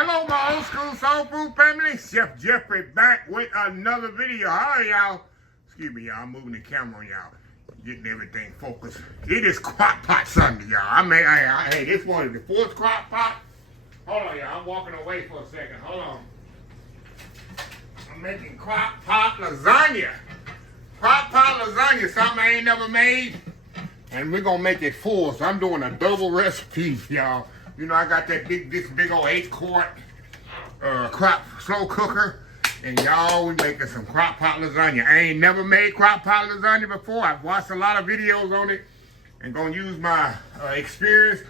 Hello, my old school soul food family. Chef Jeffrey back with another video. How are y'all? Excuse me, y'all. I'm moving the camera on y'all. Getting everything focused. It is Crockpot Sunday, y'all. Hey, this one is the fourth Crockpot. Hold on, y'all. I'm walking away for a second. Hold on. I'm making Crockpot lasagna. Crockpot lasagna, something I ain't never made. And we're gonna make it full. So I'm doing a double recipe, y'all. You know, I got this big old 8-quart slow cooker. And y'all, we making some Crockpot lasagna. I ain't never made Crockpot lasagna before. I've watched a lot of videos on it. And gonna use my experience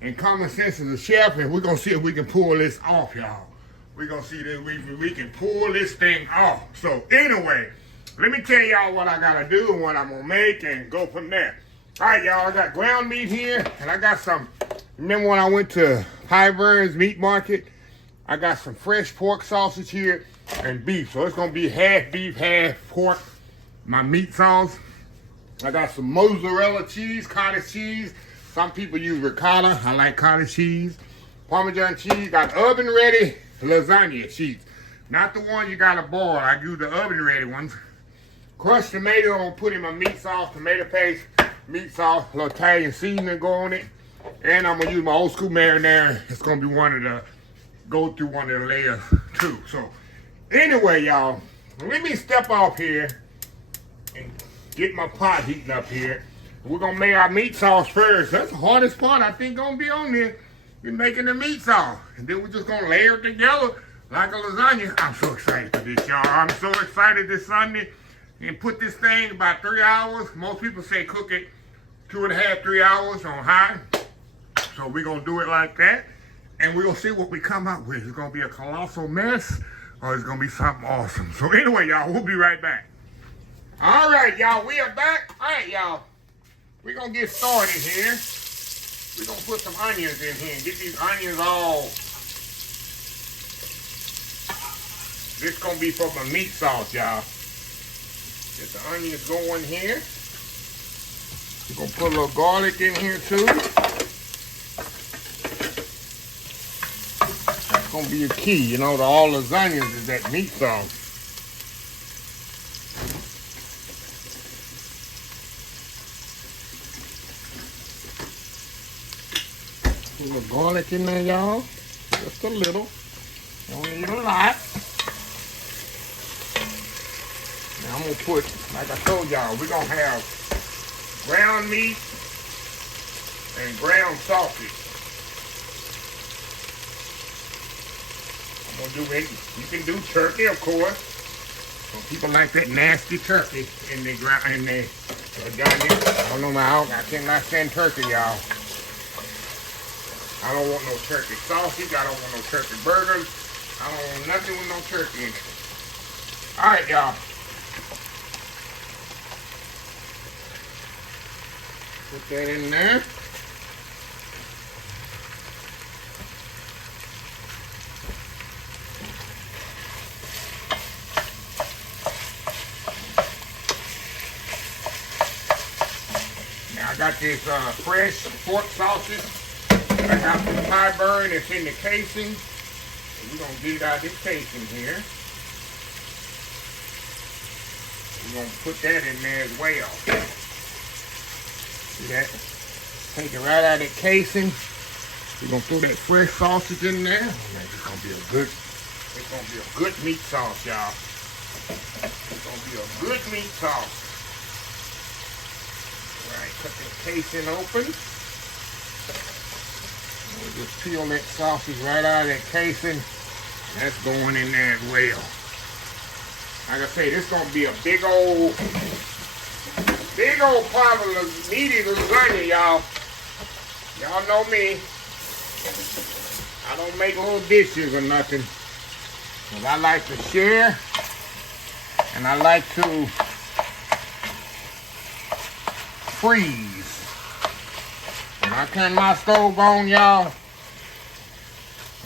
and common sense as a chef. And we're gonna see if we can pull this off, y'all. We're gonna see that we can pull this thing off. So anyway, let me tell y'all what I gotta do and what I'm gonna make and go from there. All right, y'all, I got ground meat here. And I got some... Remember when I went to Highburns Meat Market? I got some fresh pork sausage here and beef. So it's going to be half beef, half pork, my meat sauce. I got some mozzarella cheese, cottage cheese. Some people use ricotta. I like cottage cheese. Parmesan cheese. Got oven ready lasagna cheese. Not the one you got to boil. I use the oven ready ones. Crushed tomato, I'm going to put in my meat sauce, tomato paste, meat sauce, a little Italian seasoning go on it. And I'm going to use my old school marinara. It's going to be go through one of the layers too. So, anyway, y'all, let me step off here and get my pot heating up here. We're going to make our meat sauce first. That's the hardest part, I think, going to be on there. We're making the meat sauce. And then we're just going to layer it together like a lasagna. I'm so excited for this, y'all. I'm so excited this Sunday. And put this thing about 3 hours. Most people say cook it 2.5, 3 hours on high. So we're going to do it like that, and we're going to see what we come up with. It's going to be a colossal mess, or it's going to be something awesome. So anyway, y'all, we'll be right back. All right, y'all, we are back. All right, y'all, we're going to get started here. We're going to put some onions in here and get these onions all. This is going to be for my meat sauce, y'all. Get the onions going here. We're going to put a little garlic in here, too. Gonna be a key, you know, to all lasagnas is that meat sauce. Put a little garlic in there, y'all. Just a little. Don't need a lot. Now I'm gonna put, like I told y'all, we're gonna have ground meat and ground sausage. I'm gonna do it. You can do turkey, of course. Some people like that nasty turkey in the lasagna. I don't know I cannot stand turkey, y'all. I don't want no turkey sausage. I don't want no turkey burgers. I don't want nothing with no turkey in it. All right, y'all. Put that in there. I got this fresh pork sausage. I got some Highburn that's in the casing. We're going to get it out of this casing here. We're going to put that in there as well. See that? Take it right out of the casing. We're going to throw that fresh sausage in there. It's going to be a good meat sauce, y'all. It's going to be a good meat sauce. Alright, cut the casing open. We'll just peel that sausage right out of that casing. That's going in there as well. Like I say, this is going to be a big old pot of meaty lasagna, y'all. Y'all know me. I don't make little dishes or nothing. But I like to share. And I like to freeze. When I turn my stove on, y'all,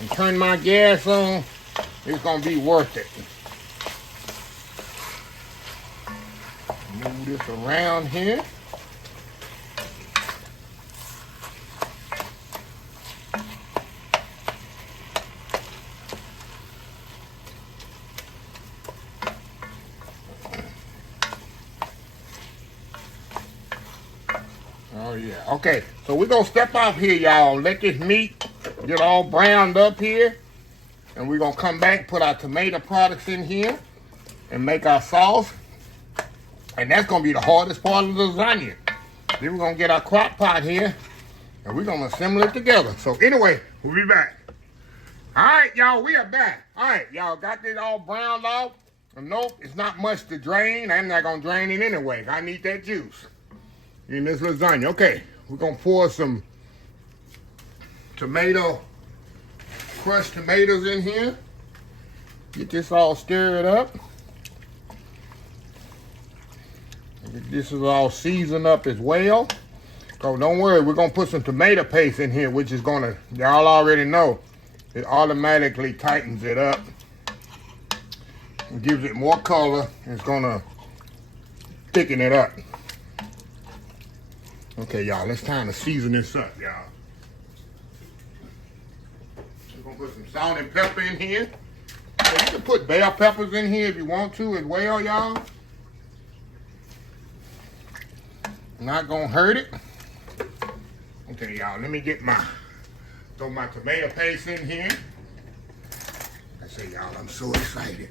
and turn my gas on, it's gonna be worth it. Move this around here. Oh yeah. Okay, so we're gonna step off here, y'all. Let this meat get all browned up here. And we're gonna come back, put our tomato products in here and make our sauce. And that's gonna be the hardest part of the lasagna. Then we're gonna get our crock pot here and we're gonna assemble it together. So anyway, we'll be back. All right, y'all, we are back. All right, y'all got this all browned off. Nope, it's not much to drain. I'm not gonna drain it anyway. I need that juice in this lasagna. Okay, we're gonna pour some crushed tomatoes in here. Get this all stirred up. This is all seasoned up as well. So don't worry, we're gonna put some tomato paste in here, which is gonna, y'all already know, it automatically tightens it up. It gives it more color. It's gonna thicken it up. Okay, y'all, it's time to season this up, y'all. We're gonna put some salt and pepper in here. So you can put bell peppers in here if you want to as well, y'all. Not gonna hurt it. Okay, y'all, let me throw my tomato paste in here. I say, y'all, I'm so excited.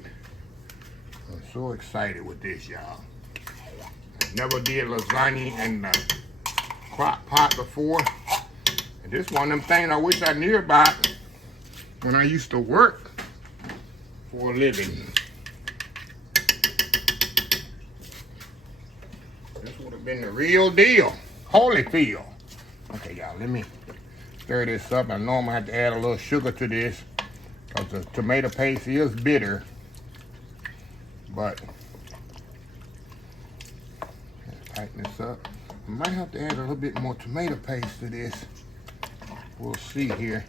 I'm so excited with this, y'all. I never did lasagna in the crock pot before. And this one of them things I wish I knew about when I used to work for a living. This would have been the real deal. Holyfield. Okay, y'all, let me stir this up. I know I'm gonna have to add a little sugar to this because the tomato paste is bitter. But let's tighten this up. I might have to add a little bit more tomato paste to this. We'll see here.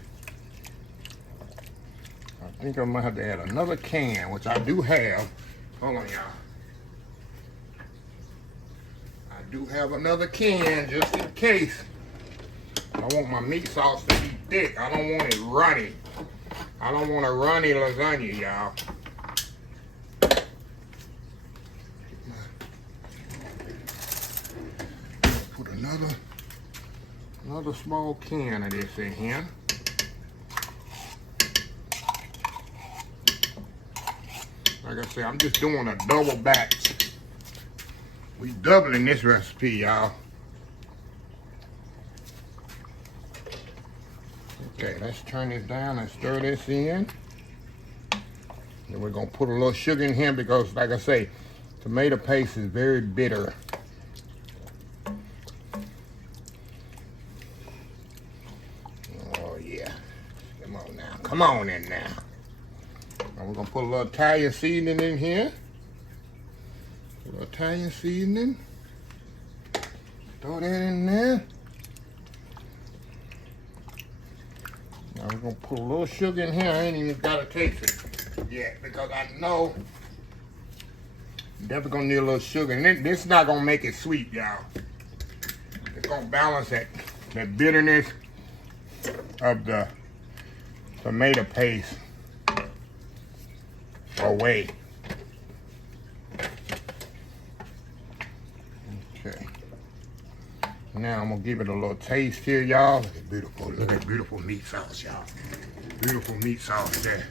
I think I might have to add another can, which I do have. Hold on, y'all. I do have another can just in case. I want my meat sauce to be thick. I don't want it runny. I don't want a runny lasagna, y'all. Put another small can of this in here. Like I said, I'm just doing a double batch. We doubling this recipe, y'all. Okay, let's turn this down and stir this in. Then we're gonna put a little sugar in here because, like I say, tomato paste is very bitter. Oh yeah, come on now, come on in now. Now we're gonna put a little Italian seasoning in here. A little Italian seasoning. Throw that in there. Now we're gonna put a little sugar in here. I ain't even gotta taste it yet because I know I'm definitely gonna need a little sugar. And this is not gonna make it sweet, y'all. It's gonna balance that bitterness of the tomato paste away. Okay. Now I'm gonna give it a little taste here, y'all. Look at beautiful, look at beautiful meat sauce, y'all. Beautiful meat sauce there.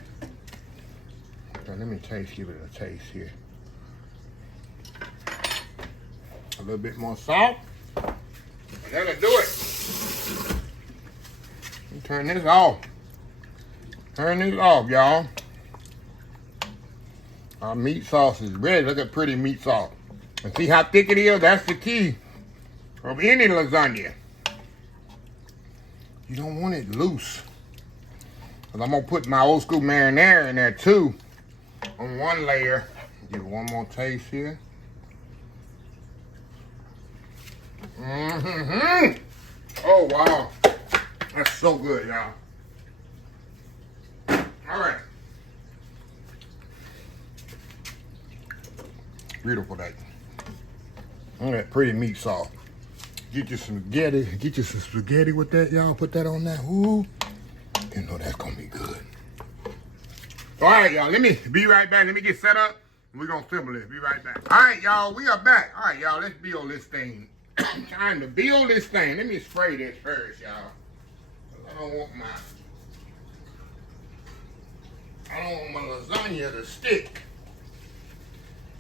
Okay, let me give it a taste here. A little bit more salt. And that'll do it. Turn this off. Turn this off, y'all. Our meat sauce is ready. Look at pretty meat sauce. And see how thick it is? That's the key of any lasagna. You don't want it loose. Because I'm going to put my old school marinara in there too. On one layer. Give it one more taste here. Mm-hmm. Oh, wow. That's so good, y'all. All right. Beautiful day. Look at that pretty meat sauce. Get you some spaghetti with that, y'all. Put that on that. Ooh. You know that's gonna be good. All right, y'all. Let me be right back. Let me get set up. We're gonna assemble this. Be right back. All right, y'all. We are back. All right, y'all. Let's build this thing. I'm trying to build this thing. Let me spray this first, y'all. I don't want my lasagna to stick.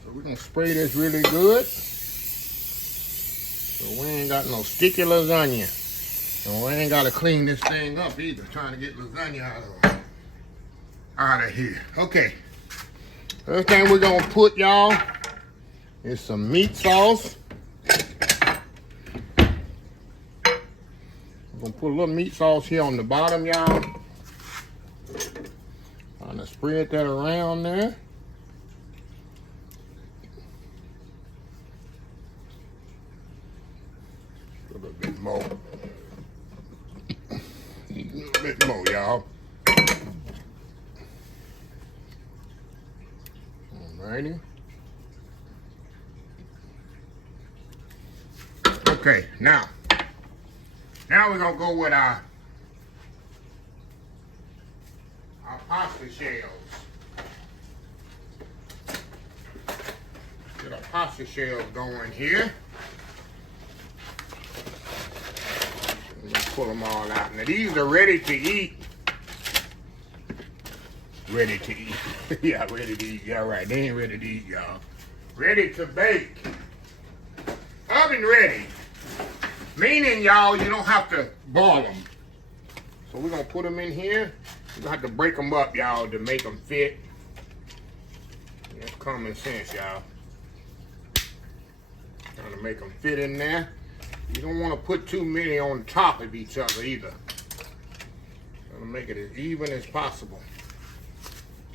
So we're gonna spray this really good. So we ain't got no sticky lasagna. And we ain't gotta clean this thing up either. Trying to get lasagna out of here. Okay. First thing we're gonna put, y'all, is some meat sauce. We're gonna put a little meat sauce here on the bottom, y'all. Trying to spread that around there. A little bit more. A little bit more, y'all. Alrighty. Okay, now we're gonna go with our pasta shells. Get our pasta shells going here. Let's pull them all out. Now these are ready to eat. Ready to eat. Yeah, ready to eat. Yeah, right. They ain't ready to eat, y'all. Ready to bake. Oven ready. Meaning, y'all, you don't have to boil them. So we're going to put them in here. We're going to have to break them up, y'all, to make them fit. That's common sense, y'all. Trying to make them fit in there. You don't want to put too many on top of each other either. Trying to make it as even as possible.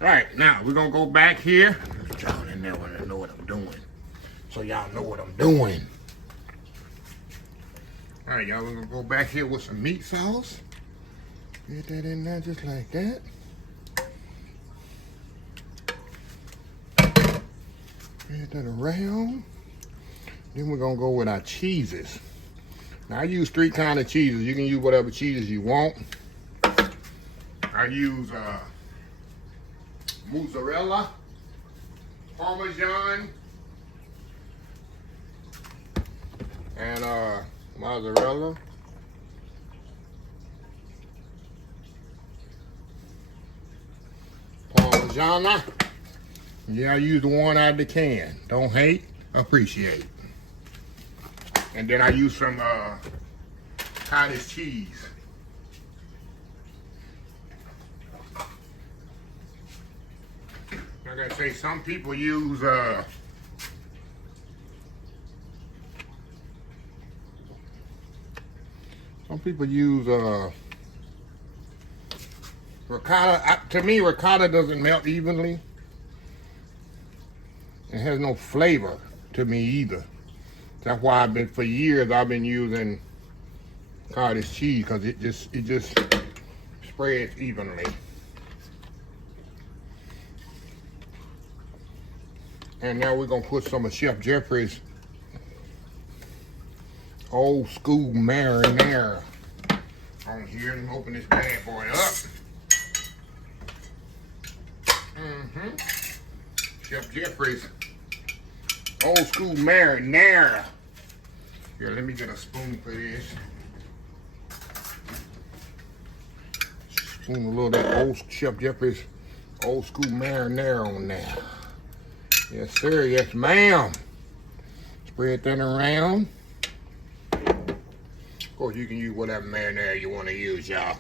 All right, now we're going to go back here. Y'all in there want to know what I'm doing. So y'all know what I'm doing. All right, y'all, we're going to go back here with some meat sauce. Get that in there just like that. Get that around. Then we're going to go with our cheeses. Now, I use 3 kinds of cheeses. You can use whatever cheeses you want. I use Mozzarella, Parmesan, and Mozzarella. Parmesan. Yeah, I use the one out of the can. Don't hate, appreciate. And then I use some cottage cheese. Like I say, some people use ricotta. To me, ricotta doesn't melt evenly. It has no flavor to me either. That's why for years I've been using cottage cheese, because it just spreads evenly. And now we're gonna put some of Chef Jeffrey's old school marinara on here. Let me open this bad boy up. Chef Jeffrey's old school marinara. Here, let me get a spoon for this. Spoon a little of that old Chef Jeffrey's old school marinara on there. Yes, sir. Yes, ma'am. Spread that around. Of course, you can use whatever marinara you want to use, y'all.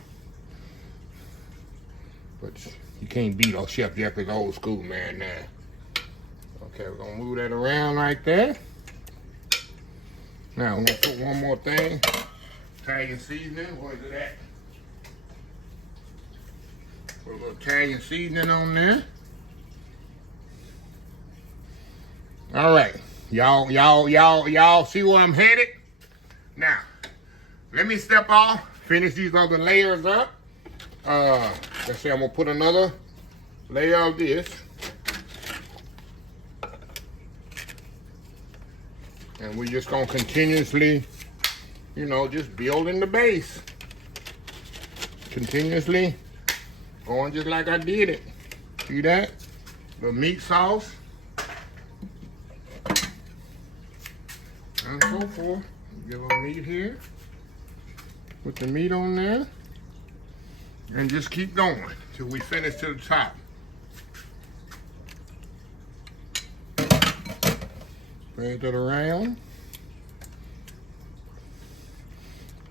But you can't beat on Chef Jeffrey's old school marinara. Okay, we're going to move that around like that. Now, I'm going to put one more thing. Italian seasoning. What is it at? Put a little Italian seasoning on there. All right, y'all see where I'm headed? Now, let me step off, finish these other layers up. Let's say I'm gonna put another layer of this. And we're just gonna continuously, just building the base. Continuously going just like I did it. See that? The meat sauce. And so forth. Get a little meat here. Put the meat on there. And just keep going till we finish to the top. Spread it around.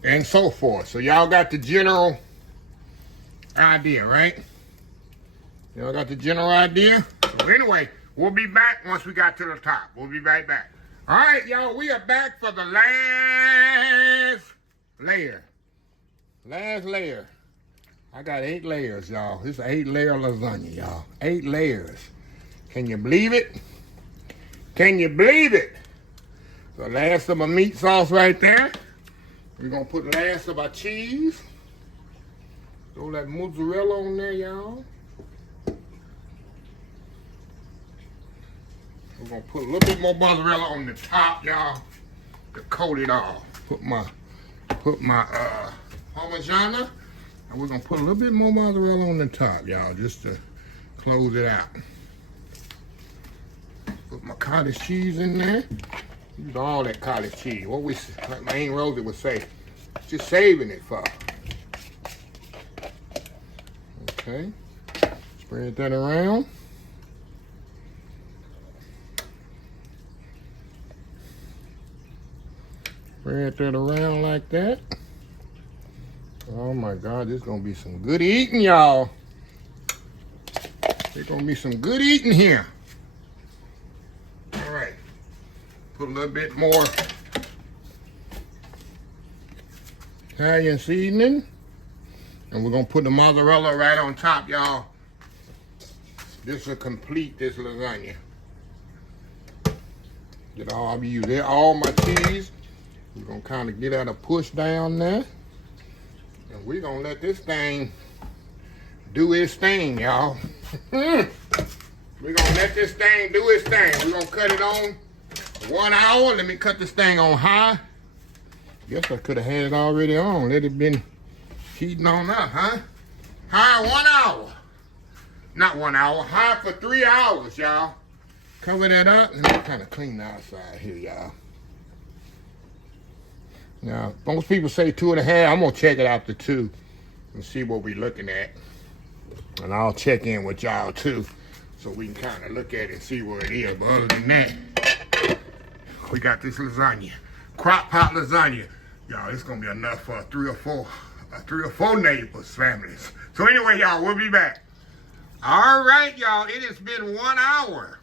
And so forth. So y'all got the general idea, right? Y'all got the general idea? So anyway, we'll be back once we got to the top. We'll be right back. All right, y'all, we are back for the last layer. Last layer. I got 8 layers, y'all. This is 8-layer lasagna, y'all. 8 layers. Can you believe it? Can you believe it? So last of my meat sauce right there. We're gonna put last of our cheese. Throw that mozzarella on there, y'all. We're gonna put a little bit more mozzarella on the top, y'all, to coat it off. Put my Parmigiana, and we're gonna put a little bit more mozzarella on the top, y'all, just to close it out. Put my cottage cheese in there. Use all that cottage cheese. What we, like my Aunt Rosie would say, just saving it for. Okay, spread that around. Spread that around like that. Oh my God, this is gonna be some good eating, y'all. There's gonna be some good eating here. All right, put a little bit more Italian seasoning. And we're gonna put the mozzarella right on top, y'all. This will complete this lasagna. Get all of you there, all my cheese. We're gonna kind of get out a push down there. And we're gonna let this thing do its thing, y'all. We're gonna let this thing do its thing. We're gonna cut it on 1 hour. Let me cut this thing on high. Guess I could have had it already on. Let it been heating on up, huh? High 1 hour. Not 1 hour, high for 3 hours, y'all. Cover that up. Let me kind of clean the outside here, y'all. Now, most people say 2.5. I'm gonna check it out to 2 and see what we're looking at. And I'll check in with y'all too, so we can kind of look at it and see where it is. But other than that, we got this lasagna, Crockpot lasagna. Y'all, it's gonna be enough for 3 or 4 neighbors, families. So anyway, y'all, we'll be back. All right, y'all, it has been 1 hour.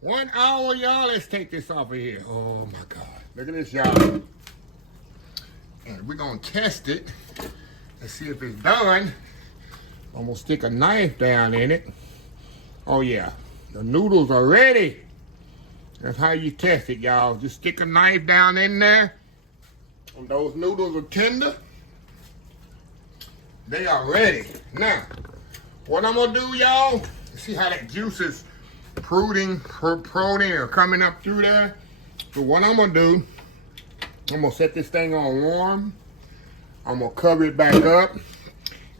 1 hour, y'all. Let's take this off of here. Oh my God, look at this, y'all. And we're gonna test it and see if it's done. I'm gonna stick a knife down in it. Oh yeah, the noodles are ready. That's how you test it, y'all. Just stick a knife down in there. And those noodles are tender. They are ready. Now, what I'm gonna do, y'all, see how that juice is protruding or coming up through there? So what I'm gonna do, I'm gonna set this thing on warm. I'm gonna cover it back up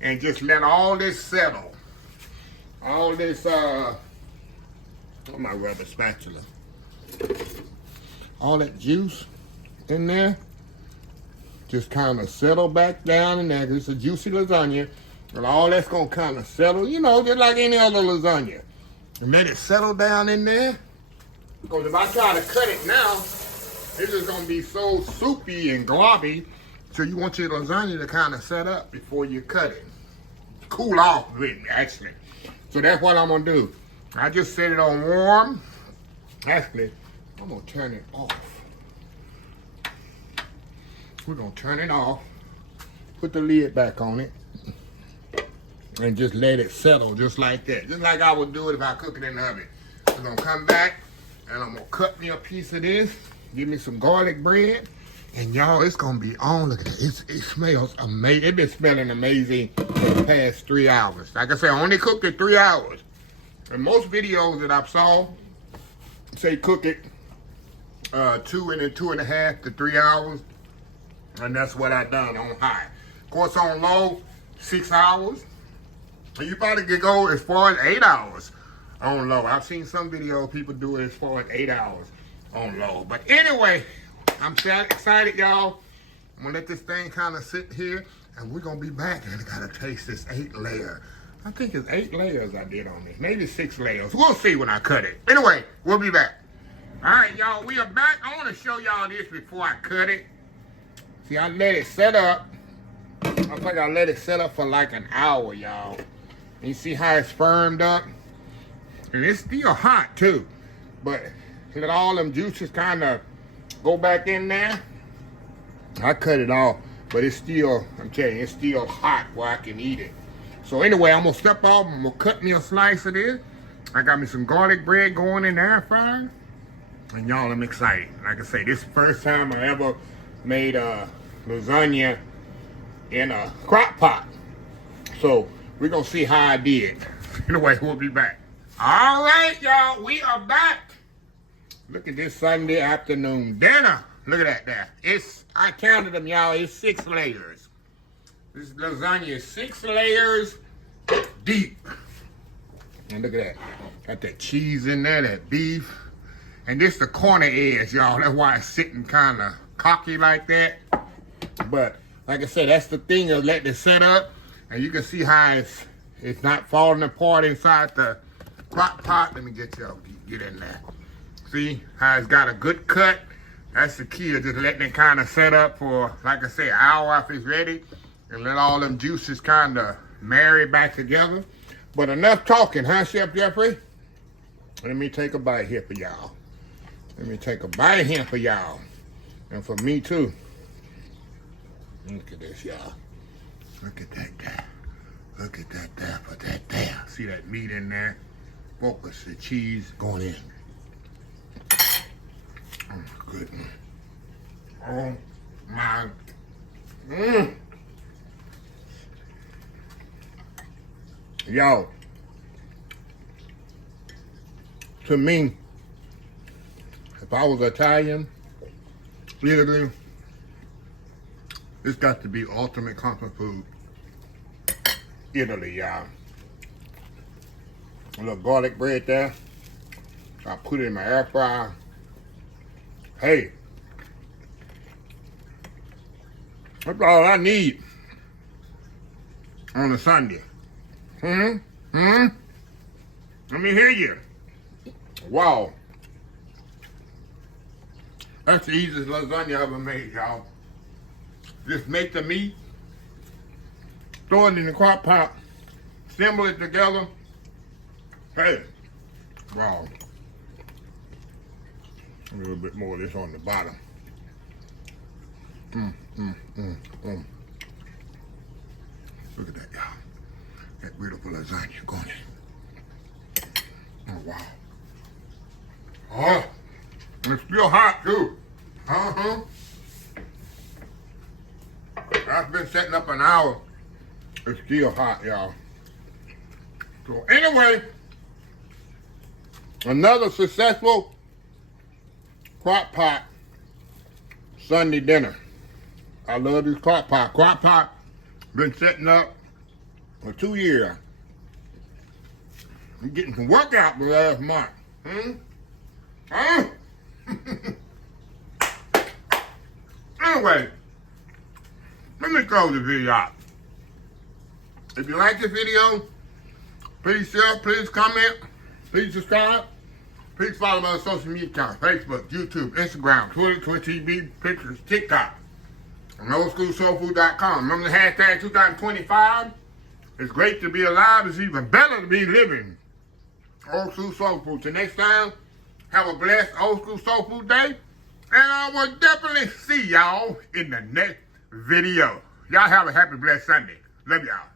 and just let all this settle. All this, where's my rubber spatula? All that juice in there, just kind of settle back down in there. It's a juicy lasagna, and all that's gonna kind of settle, you know, just like any other lasagna. And let it settle down in there. Because if I try to cut it now, it's just gonna be so soupy and globby. So you want your lasagna to kind of set up before you cut it. Cool off with me, actually. So that's what I'm gonna do. I just set it on warm. Actually, I'm gonna turn it off. We're gonna turn it off, put the lid back on it, and just let it settle just like that. Just like I would do it if I cook it in the oven. I'm gonna come back and I'm gonna cut me a piece of this, give me some garlic bread, and y'all, it's gonna be on. Look at it. It smells amazing. It's been smelling amazing for the past 3 hours. Like I said, I only cooked it 3 hours. And most videos that I've saw say cook it 2.5 to 3 hours. And that's what I done on high. Of course, on low, 6 hours. And you probably could go as far as 8 hours on low. I've seen some videos people do it as far as 8 hours on low. But anyway, I'm so excited, y'all. I'm gonna let this thing kind of sit here, and we're gonna be back, and I gotta taste this 8 layer. I think it's 8 layers I did on this. Maybe 6 layers. We'll see when I cut it. Anyway, we'll be back. All right, y'all, we are back. I want to show y'all this before I cut it. See, I let it set up. I think I let it set up for like an hour, y'all. You see how it's firmed up? And it's still hot, too. But let all them juices kind of go back in there. I cut it off, but it's still, I'm telling you, it's still hot where I can eat it. So anyway, I'm going to step off. I'm going to cut me a slice of this. I got me some garlic bread going in the air fryer. And y'all, I'm excited. Like I say, this is the first time I ever made lasagna in a crock pot. So we're going to see how I did. Anyway, we'll be back. All right, y'all, we are back. Look at this Sunday afternoon dinner. Look at that there. I counted them, y'all. It's 6 layers. This lasagna is 6 layers deep. And look at that. Got that cheese in there, that beef. And this the corner edge, y'all. That's why it's sitting kind of cocky like that. But like I said, that's the thing of letting it set up. And you can see how it's not falling apart inside the crock pot. Let me get y'all, get in there. See how it's got a good cut? That's the key of just letting it kind of set up for, like I say, an hour after it's ready. And let all them juices kind of marry back together. But enough talking, huh, Chef Jeffrey? Let me take a bite here for y'all. Let me take a bite here for y'all. And for me, too. Look at this, y'all. Look at that there. Look at that there. Put that there. See that meat in there? Focus. The cheese going in. Oh, my goodness. Oh, my. Yo. To me, if I was Italian, Italy, this got to be ultimate comfort food. Italy, y'all. A little garlic bread there. I put it in my air fryer. Hey, that's all I need on a Sunday. Let me hear you. Wow. That's the easiest lasagna I ever made, y'all. Just make the meat, throw it in the crock pot, assemble it together. Hey, wow. A little bit more of this on the bottom. Look at that, y'all. That beautiful lasagna going in. Oh, wow. Oh, it's still hot, too. I've been setting up an hour. It's still hot, y'all. So anyway, another successful crock pot Sunday dinner. I love this crock pot. Crock pot been setting up for 2 years. I'm getting some workout the last month. Anyway, let me close the video out. If you like this video, please share, please comment, please subscribe. Please follow my social media accounts: Facebook, YouTube, Instagram, Twitter, Twitch TV, pictures, TikTok, and oldschoolsoulfood.com. Remember the hashtag 2025? It's great to be alive. It's even better to be living. Old School Soul Food. Till next time, have a blessed Old School Soul Food day. And I will definitely see y'all in the next video. Y'all have a happy, blessed Sunday. Love y'all.